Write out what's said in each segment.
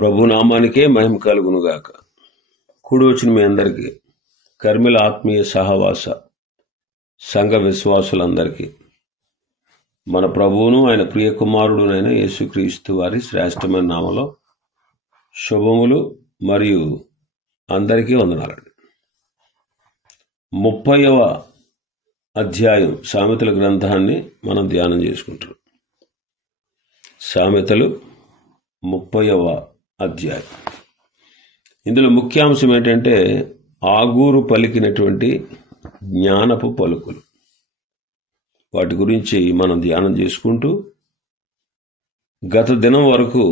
ప్రభు నామానికే మహిమ కలుగునుగాక. కూడి వచ్చిన మీ అందరికీ, కర్మిల ఆత్మీయ సహవాస సంఘ విశ్వాసులందరికీ మన ప్రభువును ఆయన ప్రియ కుమారుడునైన యేసుక్రీస్తు వారి శ్రేష్టమైన నామలో శుభములు మరియు అందరికీ వందనాలండి. 30వ అధ్యాయం సామెతల గ్రంథాన్ని మనం ధ్యానం చేసుకుంటాం. సామెతలు 30వ అధ్యాయం. ఇందులో ముఖ్యాంశం ఏంటంటే ఆగూరు పలికినటువంటి జ్ఞానపు పలుకులు. వాటి గురించి మనం ధ్యానం చేసుకుంటూ గత దినం వరకు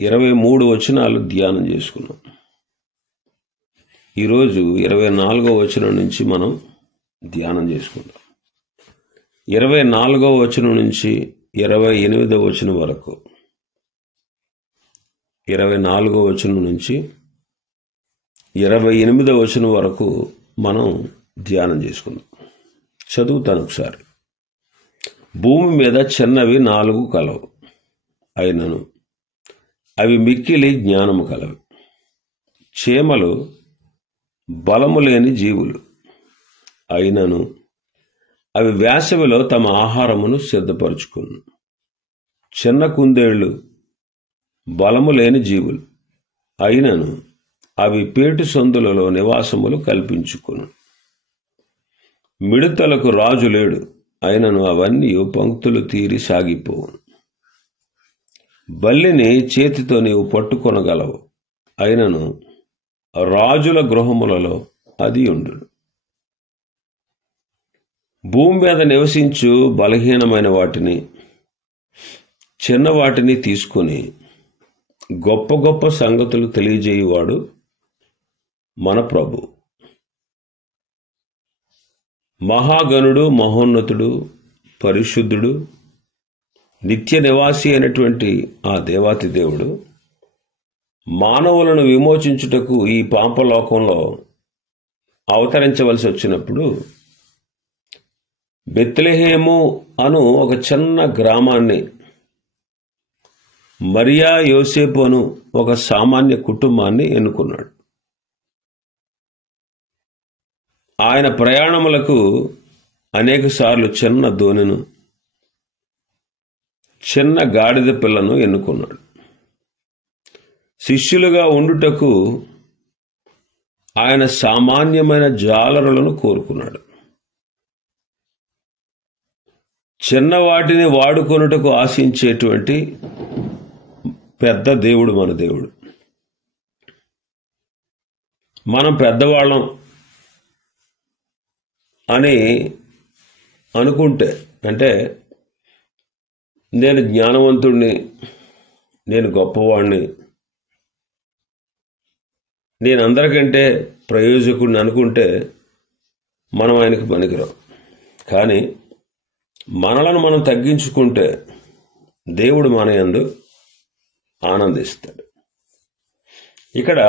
23 వచనాలు ధ్యానం చేసుకున్నాం. ఈరోజు 24వ వచనం నుంచి మనం ధ్యానం చేసుకుందాం. 24వ వచనం నుంచి 28వ వచనం వరకు, 24వ వచనం నుంచి 28వ వచనం వరకు మనం ధ్యానం చేసుకుందాం. చదువుతాను ఒకసారి. భూమి మీద చిన్నవి 4 కలవు, అయినను అవి మిక్కిలి జ్ఞానము కలవి. చీమలు బలము లేని జీవులు, అయినను అవి వేసవిలో తమ ఆహారమును సిద్ధపరచుకును. చిన్న కుందేళ్లు బలము లేని జీవులు, అయినను అవి పేటు సందులలో నివాసములు కల్పించుకును. మిడతలకు రాజు లేడు, అయినను అవన్నీ పంక్తులు తీరి సాగిపోవును. బల్లిని చేతితో నీవు పట్టుకొనగలవు, అయినను రాజుల గృహములలో అది ఉండును. భూమి మీద నివసించు బలహీనమైన వాటిని, చిన్న వాటిని తీసుకొని గొప్ప గొప్ప సంగతులు తెలియజేయువాడు మన ప్రభు. మహాగణుడు, మహోన్నతుడు, పరిశుద్ధుడు, నిత్య నివాసి అయినటువంటి ఆ దేవాతి దేవుడు మానవులను విమోచించుటకు ఈ పాపలోకంలో అవతరించవలసి వచ్చినప్పుడు బెత్లెహేము అను ఒక చిన్న గ్రామాన్ని, మరియా యోసేపు అను ఒక సామాన్య కుటుంబాన్ని ఎన్నుకున్నాడు. ఆయన ప్రయాణములకు అనేక సార్లు చిన్న దోణిను, చిన్న గాడిద పిల్లను ఎన్నుకున్నాడు. శిష్యులుగా ఉండుటకు ఆయన సామాన్యమైన జాలరులను కోరుకున్నాడు. చిన్నవాటిని వాడుకొనుటకు ఆశించేటువంటి పెద్ద దేవుడు మన దేవుడు. మనం పెద్దవాళ్ళం అని అనుకుంటే, అంటే నేను జ్ఞానవంతుడిని, నేను గొప్పవాడిని, నేను అందరికంటే ప్రయోజకుడిని అనుకుంటే మనం ఆయనకు పనికిరాం. కానీ మనలను మనం తగ్గించుకుంటే దేవుడు మన యందు ఆనందిస్తాడు. ఇక్కడ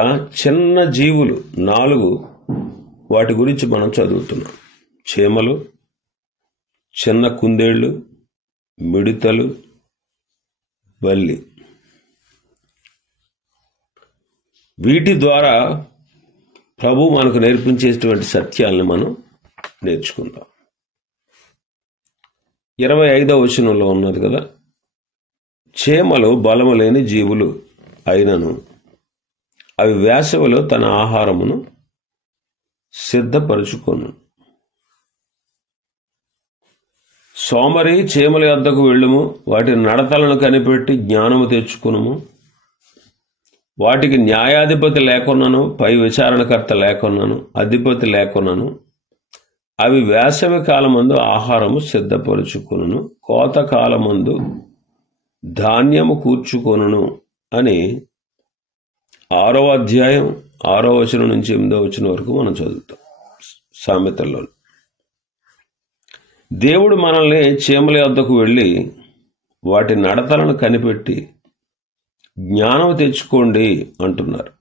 చిన్న జీవులు 4 వాటి గురించి మనం చదువుతున్నాం. చీమలు, చిన్న కుందేళ్లు, మిడతలు, బల్లి. వీటి ద్వారా ప్రభు మనకు నేర్పించేటువంటి సత్యాలను మనం నేర్చుకుందాం. 25వ వచనంలో ఉన్నది కదా, చీమలు బలము లేని జీవులు, అయినను అవి వేసవిలో తన ఆహారమును సిద్ధపరచుకొను. సోమరి చీమల యొద్దకు వెళ్ళుము, వాటి నడతలను కనిపెట్టి జ్ఞానము తెచ్చుకునుము. వాటికి న్యాయాధిపతి లేకున్నాను, పై విచారణకర్త లేకున్నాను, అధిపతి లేకున్నాను. అవి వేసవి కాలమందు ఆహారము సిద్ధపరుచుకొనును, కోత కాలమందు ధాన్యము కూర్చుకొనును అని 6వ అధ్యాయం 6వ వచనం నుంచి 8వ వచనం వరకు మనం చదువుతాం సామెతల్లో. దేవుడు మనల్ని చీమల యొద్దకు వెళ్ళి వాటి నడతలను కనిపెట్టి జ్ఞానం తెచ్చుకోండి అంటున్నారు.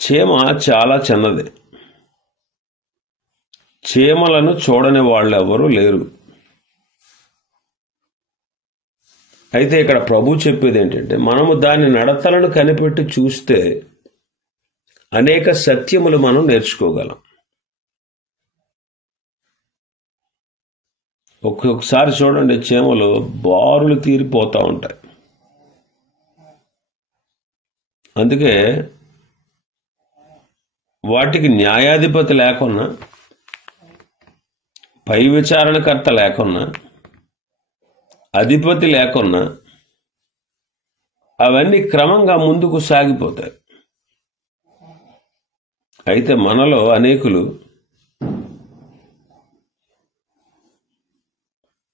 చీమ చాలా చిన్నది. చీమలను చూడని వాళ్ళెవరూ లేరు. అయితే ఇక్కడ ప్రభు చెప్పేది ఏంటంటే, మనము దాని నడతలను కనిపెట్టి చూస్తే అనేక సత్యములు మనం నేర్చుకోగలం. ఒక్కొక్కసారి చూడండి, చీమలు బారులు తీరిపోతూ ఉంటాయి. అందుకే వాటికి న్యాయాధిపతి లేకున్నా, పై విచారణకర్త లేకున్నా, అధిపతి లేకున్నా అవన్నీ క్రమంగా ముందుకు సాగిపోతాయి. అయితే మనలో అనేకులు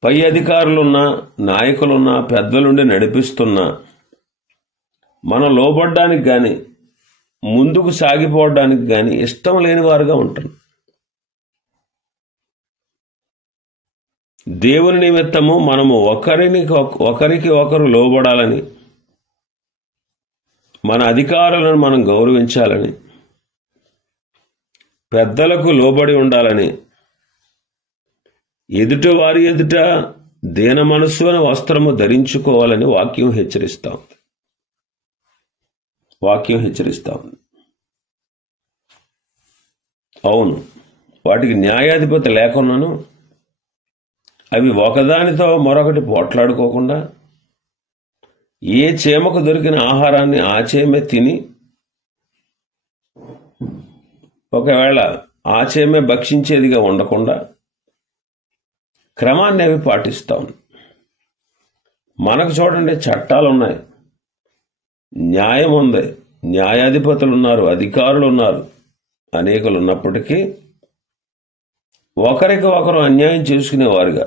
పై అధికారులున్నా, నాయకులున్నా, పెద్దలుండి నడిపిస్తున్నా మనం లోబడ్డానికి కానీ ముందుకు సాగిపోవడానికి కానీ ఇష్టం లేని వారుగా ఉంటాం. దేవుని నిమిత్తము మనము ఒకరికి ఒకరు లోబడాలని, మన అధికారులను మనం గౌరవించాలని, పెద్దలకు లోబడి ఉండాలని, ఎదుట వారి ఎదుట దీన మనస్సు అనే వస్త్రము ధరించుకోవాలని వాక్యం హెచ్చరిస్తాం. అవును, వాటికి న్యాయాధిపతి లేకున్నాను అవి ఒకదానితో మరొకటి పోట్లాడుకోకుండా ఏ చీమకు దొరికిన ఆహారాన్ని ఆ చీమే తిని, ఒకవేళ ఆ చీమే భక్షించేదిగా ఉండకుండా క్రమాన్ని అవి పాటిస్తాం. మనకు చూడండి, చట్టాలు ఉన్నాయి, న్యాయం ఉంది, న్యాయాధిపతులు ఉన్నారు, అధికారులు ఉన్నారు, అనేకులు ఉన్నప్పటికీ ఒకరికి ఒకరు అన్యాయం చేసుకునేవారుగా,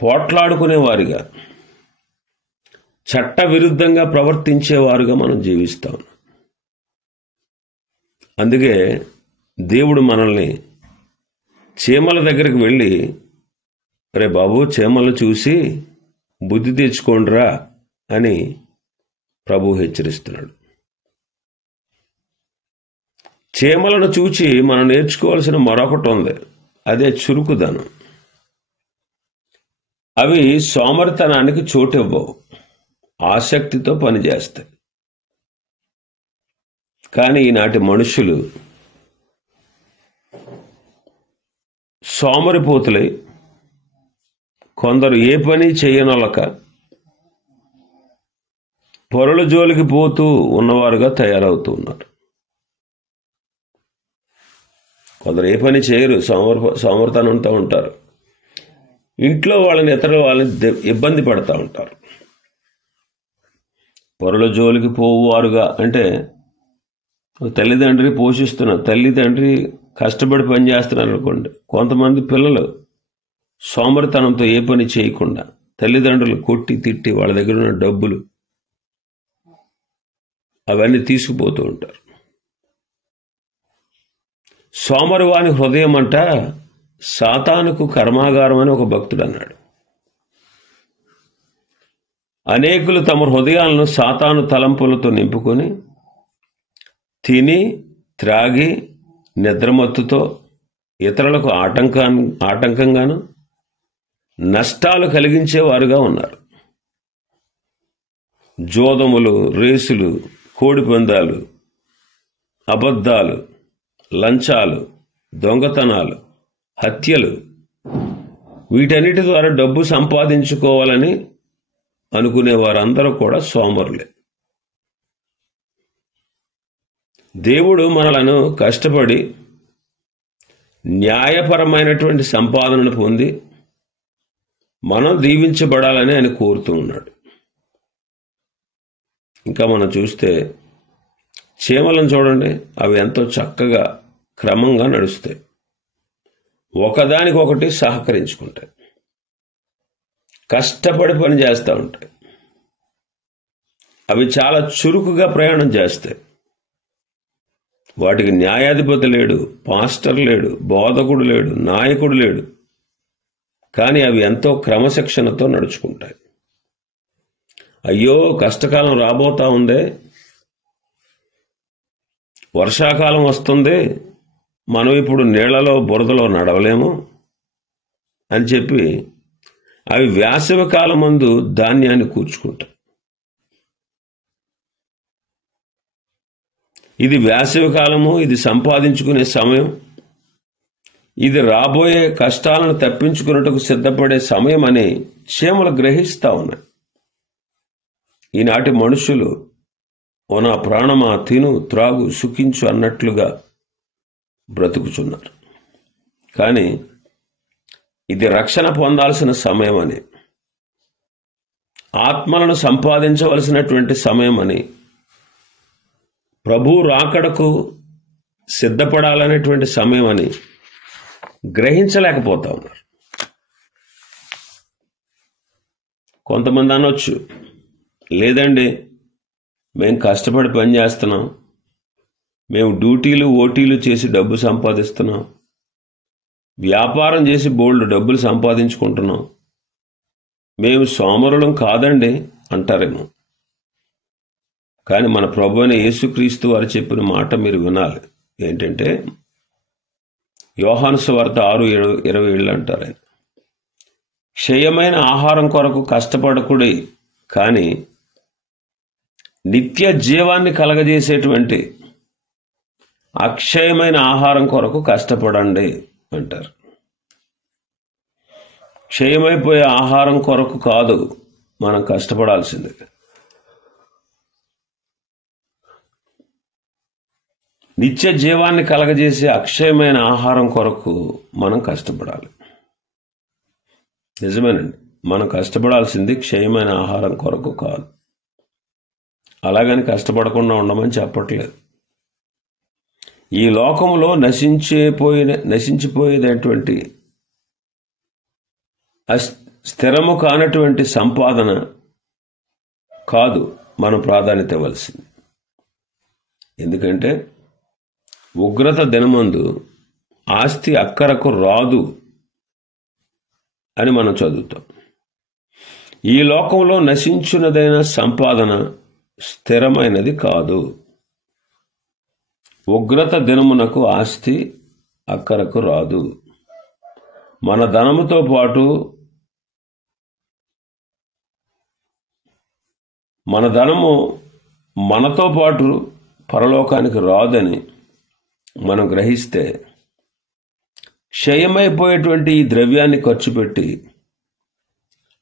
పోట్లాడుకునేవారుగా, చట్ట విరుద్ధంగా ప్రవర్తించేవారుగా మనం జీవిస్తాం. అందుకే దేవుడు మనల్ని చీమల దగ్గరికి వెళ్ళి, రే బాబు, చీమలను చూసి బుద్ధి తెచ్చుకోండిరా అని ప్రభు హెచ్చరిస్తున్నాడు. చీమలను చూచి మనం నేర్చుకోవాల్సిన మరొకటి ఉంది, అదే చురుకుదనం. అవి సోమరితనానికి చోటివ్వవు, ఆసక్తితో పనిచేస్తాయి. కానీ ఈనాటి మనుషులు సోమరిపోతులై, కొందరు ఏ పని చేయనొలక పొరల జోలికి పోతూ ఉన్నవారుగా తయారవుతూ ఉన్నారు. కొందరు ఏ పని చేయరు, సోమరితనంతో ఉంటారు. ఇంట్లో ఇతరులు వాళ్ళని ఇబ్బంది పడుతూ ఉంటారు. పొరల జోలికి పోవారుగా అంటే తల్లిదండ్రి పోషిస్తున్నారు, తల్లిదండ్రి కష్టపడి పనిచేస్తున్నారు అనుకోండి. కొంతమంది పిల్లలు సోమరితనంతో ఏ పని చేయకుండా తల్లిదండ్రులు కొట్టి తిట్టి వాళ్ళ దగ్గర ఉన్న డబ్బులు అవన్నీ తీసుకుపోతూ ఉంటారు. సోమరివాని హృదయం అంట సాతానుకు కర్మాగారం అని ఒక భక్తుడు అన్నాడు. అనేకులు తమ హృదయాలను సాతాను తలంపులతో నింపుకొని తిని త్రాగి నిద్రమత్తుతో ఇతరులకు ఆటంకంగాను నష్టాలు కలిగించేవారుగా ఉన్నారు. జోదములు, రేసులు, కోడిపందాలు, అబద్ధాలు, లంచాలు, దొంగతనాలు, హత్యలు, వీటన్నిటి ద్వారా డబ్బు సంపాదించుకోవాలని అనుకునే వారందరూ కూడా సోమరులే. దేవుడు మనలను కష్టపడి న్యాయపరమైనటువంటి సంపాదనను పొంది మనం దీవించబడాలని ఆయన కోరుతూ ఉన్నాడు. ఇంకా మనం చూస్తే చీమలను చూడండి, అవి ఎంతో చక్కగా క్రమంగా నడుస్తాయి, ఒకదానికొకటి సహకరించుకుంటాయి, కష్టపడి పని చేస్తూ ఉంటాయి. అవి చాలా చురుకుగా ప్రయాణం చేస్తాయి. వాటికి న్యాయాధిపతి లేడు, పాస్టర్ లేడు, బోధకుడు లేడు, నాయకుడు లేడు. కానీ అవి ఎంతో క్రమశిక్షణతో నడుచుకుంటాయి. అయ్యో, కష్టకాలం రాబోతా ఉందే, వర్షాకాలం వస్తుంది, మనం ఇప్పుడు నీళ్లలో బురదలో నడవలేము అని చెప్పి అవి వేసవి కాలమందు ధాన్యాన్ని కూర్చుకుంటాయి. ఇది వేసవి కాలము, ఇది సంపాదించుకునే సమయం, ఇది రాబోయే కష్టాలను తప్పించుకున్నట్టుకు సిద్ధపడే సమయం అని చీమలు గ్రహిస్తా ఉన్నాయి. ఈనాటి మనుషులు ఓ నా ప్రాణమా తిను త్రాగు సుఖించు అన్నట్లుగా బ్రతుకుచున్నారు. కానీ ఇది రక్షణ పొందాల్సిన సమయం అని, ఆత్మలను సంపాదించవలసినటువంటి సమయం అని, ప్రభు రాకడకు సిద్ధపడాలనేటువంటి సమయం అని గ్రహించలేకపోతా ఉన్నారు. కొంతమంది అనొచ్చు, లేదండి మేము కష్టపడి పని చేస్తున్నాం, మేము డ్యూటీలు ఓటీలు చేసి డబ్బు సంపాదిస్తున్నాం, వ్యాపారం చేసి బోల్డ్ డబ్బులు సంపాదించుకుంటున్నాం, మేము సోమరులం కాదండి అంటారేమో. కానీ మన ప్రభు అయిన యేసుక్రీస్తు వారు చెప్పిన మాట మీరు వినాలి. ఏంటంటే యోహాను సువార్త 6:27 అంటారు ఆయన, క్షయమైన ఆహారం కొరకు కష్టపడకుడి, కానీ నిత్య జీవాన్ని కలగజేసేటువంటి అక్షయమైన ఆహారం కొరకు కష్టపడండి అంటారు. క్షయమైపోయే ఆహారం కొరకు కాదు మనం కష్టపడాల్సింది, నిత్య జీవాన్ని కలగజేసే అక్షయమైన ఆహారం కొరకు మనం కష్టపడాలి. నిజమేనండి, మనం కష్టపడాల్సింది క్షయమైన ఆహారం కొరకు కాదు. అలాగని కష్టపడకుండా ఉండమని చెప్పట్లేదు. ఈ లోకంలో నశించిపోయేటటువంటి స్థిరము కానటువంటి సంపాదన కాదు మనం ప్రాధాన్యత ఇవ్వాల్సింది. ఎందుకంటే ఉగ్రత దినమందు ఆస్తి అక్కరకు రాదు అని మనం చదువుతాం. ఈ లోకంలో నశించున్నదైన సంపాదన స్థిరమైనది కాదు. ఉగ్రత దినమునకు ఆస్తి అక్కరకు రాదు. మన ధనముతో పాటు మన ధనము మనతో పాటు పరలోకానికి రాదని మనం గ్రహిస్తే క్షయమైపోయేటువంటి ఈ ద్రవ్యాన్ని ఖర్చు పెట్టి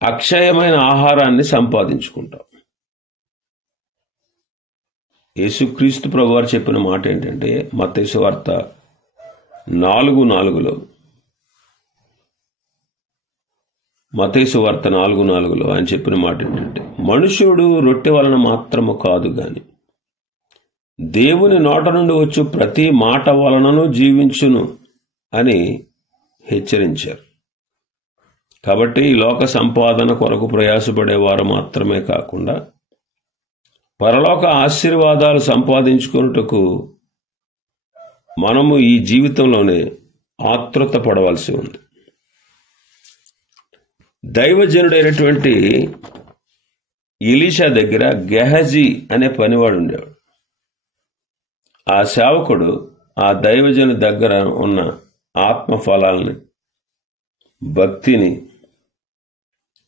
అక్షయమైన ఆహారాన్ని సంపాదించుకుంటాం. యేసుక్రీస్తు ప్రభువారు చెప్పిన మాట ఏంటంటే మత్తయి సువార్త 4:4 మత్తయి సువార్త 4:4 ఆయన చెప్పిన మాట ఏంటంటే, మనుష్యుడు రొట్టె వలన మాత్రము కాదు గాని దేవుని నోట నుండి వచ్చు ప్రతి మాట వలనను జీవించును అని హెచ్చరించారు. కాబట్టి ఈ లోక సంపాదన కొరకు ప్రయాసపడేవారు మాత్రమే కాకుండా పరలోక ఆశీర్వాదాలు సంపాదించుకున్నట్టుకు మనము ఈ జీవితంలోనే ఆతృత పడవలసి ఉంది. దైవజనుడైనటువంటి ఎలీషా దగ్గర గెహజీ అనే పనివాడు ఉండేవాడు. ఆ సేవకుడు ఆ దైవజను దగ్గర ఉన్న ఆత్మఫలాలని, భక్తిని,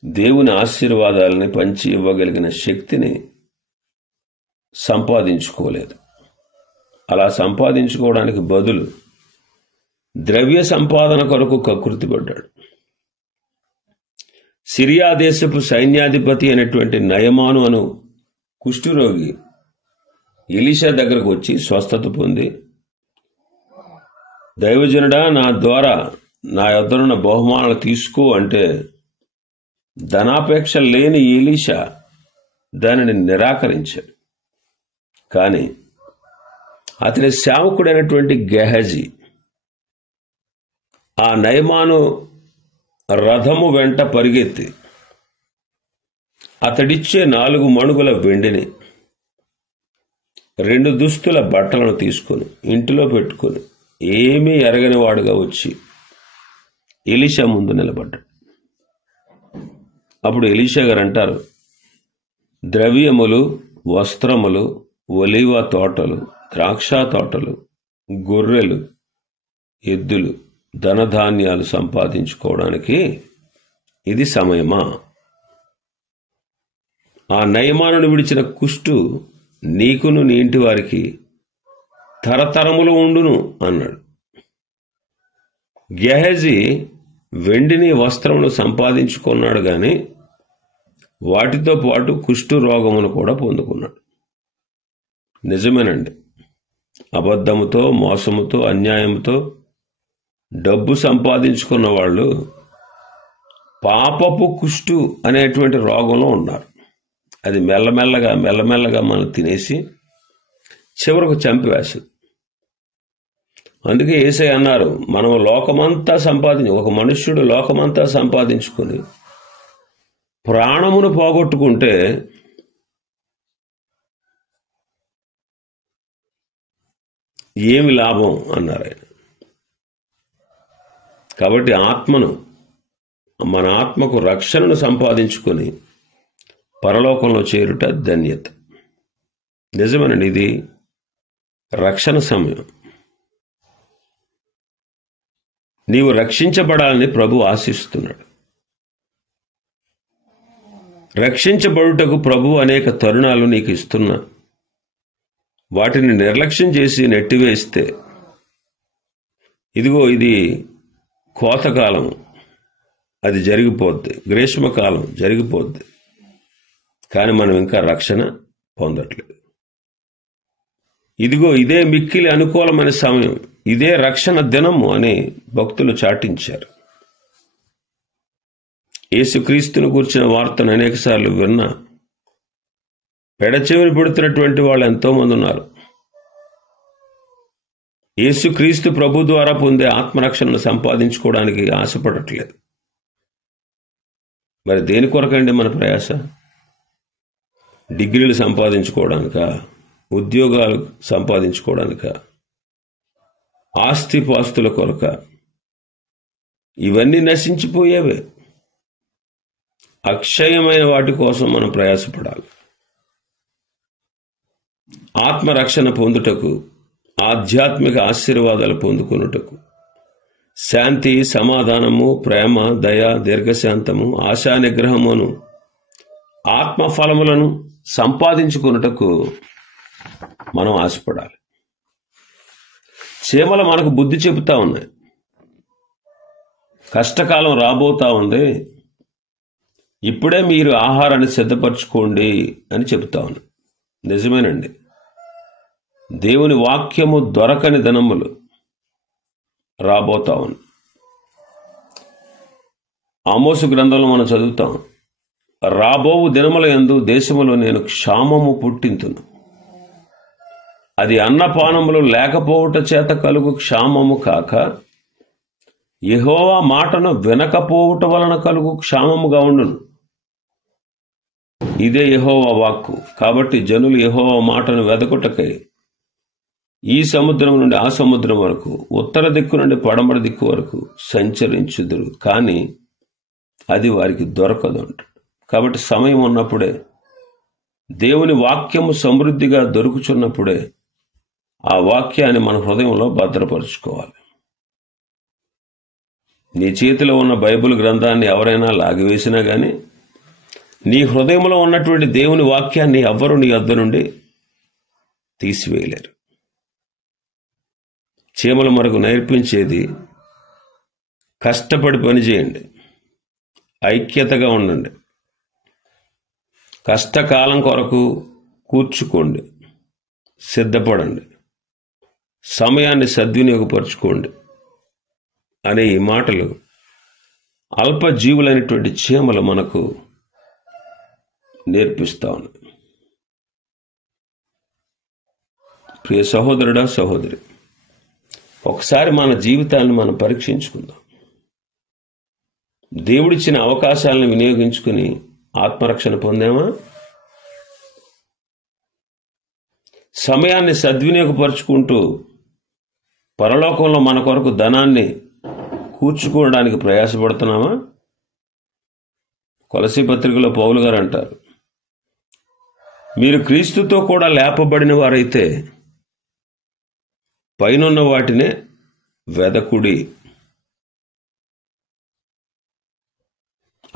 దేవుని ఆశీర్వాదాలని పంచి ఇవ్వగలిగిన శక్తిని సంపాదించుకోలేదు. అలా సంపాదించుకోవడానికి బదులు ద్రవ్య సంపాదన కొరకు కకృతిపడ్డాడు. సిరియా దేశపు సైన్యాధిపతి అయినటువంటి నయమాను అను కుష్ఠరోగి ఎలీషా దగ్గరకు వచ్చి స్వస్థత పొంది, దైవజనుడా నా ద్వారా నా యొద్దనున్న బహుమానాలు తీసుకో అంటే ధనాపేక్ష లేని ఎలీషా దానిని నిరాకరించాడు. కానీ అతని సేవకుడైనటువంటి గెహజీ ఆ నయమాను రథము వెంట పరిగెత్తి అతడిచ్చే 4 మణుగుల వెండిని, 2 దుస్తుల బట్టలను తీసుకొని ఇంటిలో పెట్టుకొని ఏమీ ఎరగని వాడుగా వచ్చి ఎలీషా ముందు నిలబడ్డాడు. అప్పుడు ఎలీషా గారు అంటారు, ద్రవ్యములు, వస్త్రములు, ఒలీవ తోటలు, ద్రాక్ష తోటలు, గొర్రెలు, ఎద్దులు, ధనధాన్యాలు సంపాదించుకోవడానికి ఇది సమయమా? ఆ నయమానును విడిచిన కుష్టు నీకును నీ ఇంటి వారికి తరతరములు ఉండును అన్నాడు. గెహజీ వెండిని వస్త్రమును సంపాదించుకున్నాడు గాని వాటితో పాటు కుష్టు రోగమును కూడా పొందుకున్నాడు. నిజమేనండి, అబద్ధముతో, మోసముతో, అన్యాయంతో డబ్బు సంపాదించుకున్న వాళ్ళు పాపపు కుష్టు అనేటువంటి రోగంలో ఉన్నారు. అది మెల్లమెల్లగా మనం తినేసి చివరకు చంపివేసింది. అందుకే యేసయ్య అన్నారు, మనం ఒక మనుష్యుడు లోకమంతా సంపాదించుకొని ప్రాణమును పోగొట్టుకుంటే ఏమి లాభం అన్నారు ఆయన. కాబట్టి మన ఆత్మకు రక్షణను సంపాదించుకొని పరలోకంలో చేరుట ధన్యత. నిజమేనండి, ఇది రక్షణ సమయం. నీవు రక్షించబడాలని ప్రభు ఆశిస్తున్నాడు. రక్షించబడుటకు ప్రభు అనేక తరుణాలు నీకు ఇస్తున్నా వాటిని నిర్లక్ష్యం చేసి నెట్టివేస్తే, ఇదిగో ఇది కోతకాలం, అది జరిగిపోద్ది, గ్రీష్మకాలం జరిగిపోద్ది, కానీ మనం ఇంకా రక్షణ పొందట్లేదు. ఇదిగో ఇదే మిక్కిలి అనుకూలమైన సమయం, ఇదే రక్షణ దినము అని భక్తులు చాటించారు. యేసుక్రీస్తును గూర్చిన వార్తను అనేకసార్లు విన్నా పెడచెవిని పెడుతున్నటువంటి వాళ్ళు ఎంతోమంది ఉన్నారు. యేసుక్రీస్తు ప్రభు ద్వారా పొందే ఆత్మరక్షణను సంపాదించుకోవడానికి ఆశపడట్లేదు. మరి దేని కొరకండి మన ప్రయాస? డిగ్రీలు సంపాదించుకోవడానిక? ఉద్యోగాలు సంపాదించుకోవడానిక? ఆస్తిపాస్తుల కొరక? ఇవన్నీ నశించిపోయేవే. అక్షయమైన వాటి కోసం మనం ప్రయాసపడాలి. ఆత్మరక్షణ పొందుటకు, ఆధ్యాత్మిక ఆశీర్వాదాలు పొందుకున్నటకు, శాంతి, సమాధానము, ప్రేమ, దయ, దీర్ఘశాంతము, ఆశా నిగ్రహమును, ఆత్మఫలములను సంపాదించుకున్నటకు మనం ఆశపడాలి. చీమలు మనకు బుద్ధి చెబుతా ఉన్నాయి. కష్టకాలం రాబోతా ఉంది, ఇప్పుడే మీరు ఆహారాన్ని సిద్ధపరచుకోండి అని చెబుతా ఉన్నాయి. నిజమేనండి, దేవుని వాక్యము దొరకని దినములు రాబోతా ఉంది. ఆమోసు గ్రంథంలో మనం చదువుతాం, రాబోవు దినముల యందు దేశములో నేను క్షామము పుట్టింతును, అది అన్నపానములు లేకపోవుట చేత కలుగు క్షామము కాక యెహోవా మాటను వినకపోవుట వలన కలుగు క్షామముగా ఉండును. ఇదే యెహోవా వాక్కు. కాబట్టి జనులు యెహోవా మాటను వెదకుటకై ఈ సముద్రం నుండి ఆ సముద్రం వరకు, ఉత్తర దిక్కు నుండి పడమర దిక్కు వరకు సంచరించుదురు, కానీ అది వారికి దొరకదు అంట. కాబట్టి సమయం ఉన్నప్పుడే, దేవుని వాక్యము సమృద్ధిగా దొరుకుచున్నప్పుడే ఆ వాక్యాన్ని మన హృదయంలో భద్రపరుచుకోవాలి. నీ చేతిలో ఉన్న బైబిల్ గ్రంథాన్ని ఎవరైనా లాగివేసినా కానీ నీ హృదయంలో ఉన్నటువంటి దేవుని వాక్యాన్ని ఎవ్వరూ నీ వద్ద నుండి తీసివేయలేరు. చీమలు మనకు నేర్పించేది, కష్టపడి పనిచేయండి, ఐక్యతగా ఉండండి, కష్టకాలం కొరకు కూర్చుకోండి, సిద్ధపడండి, సమయాన్ని సద్వినియోగపరచుకోండి అనే ఈ మాటలు అల్పజీవులైనటువంటి చీమలు మనకు నేర్పిస్తా ఉన్నాయి. ప్రియ సహోదరుడా, సహోదరి, ఒకసారి మన జీవితాన్ని మనం పరీక్షించుకుందాం. దేవుడిచ్చిన అవకాశాలను వినియోగించుకుని ఆత్మరక్షణ పొందామా? సమయాన్ని సద్వినియోగపరుచుకుంటూ పరలోకంలో మన కొరకు ధనాన్ని కూర్చుకోవడానికి ప్రయాసపడుతున్నామా? కొలసీ పత్రికలో పౌలు గారు అంటారు, మీరు క్రీస్తుతో కూడా లేపబడిన వారైతే పైనున్న వాటినే వెదకుడి.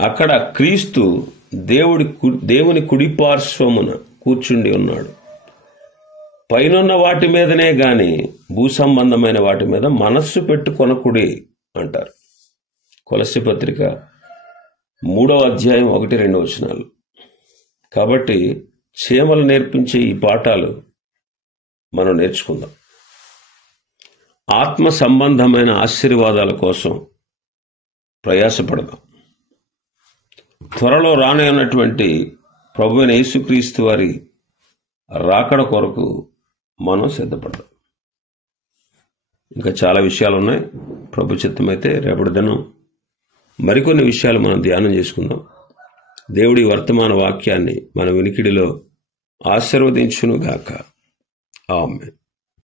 అక్కడ క్రీస్తు దేవుని కుడిపార్శ్వమున కూర్చుండి ఉన్నాడు. పైనున్న వాటి మీదనే గాని భూసంబంధమైన వాటి మీద మనస్సు పెట్టుకొనకుడి అంటారు. కొలస్సీ పత్రిక 3వ అధ్యాయం 1-2 వచనాలు. కాబట్టి చీమలు నేర్పించే ఈ పాఠాలు మనం నేర్చుకుందాం. ఆత్మ సంబంధమైన ఆశీర్వాదాల కోసం ప్రయాసపడదాం. త్వరలో రానున్నటువంటి ప్రభువైన యేసుక్రీస్తు వారి రాకడ కొరకు మనం సిద్ధపడదాం. ఇంకా చాలా విషయాలు ఉన్నాయి. ప్రభు చిత్తమైతే రేపటి దినం మరికొన్ని విషయాలు మనం ధ్యానం చేసుకుందాం. దేవుడి వర్తమాన వాక్యాన్ని మన వినికిడిలో ఆశీర్వదించునుగాక. ఆమేన్.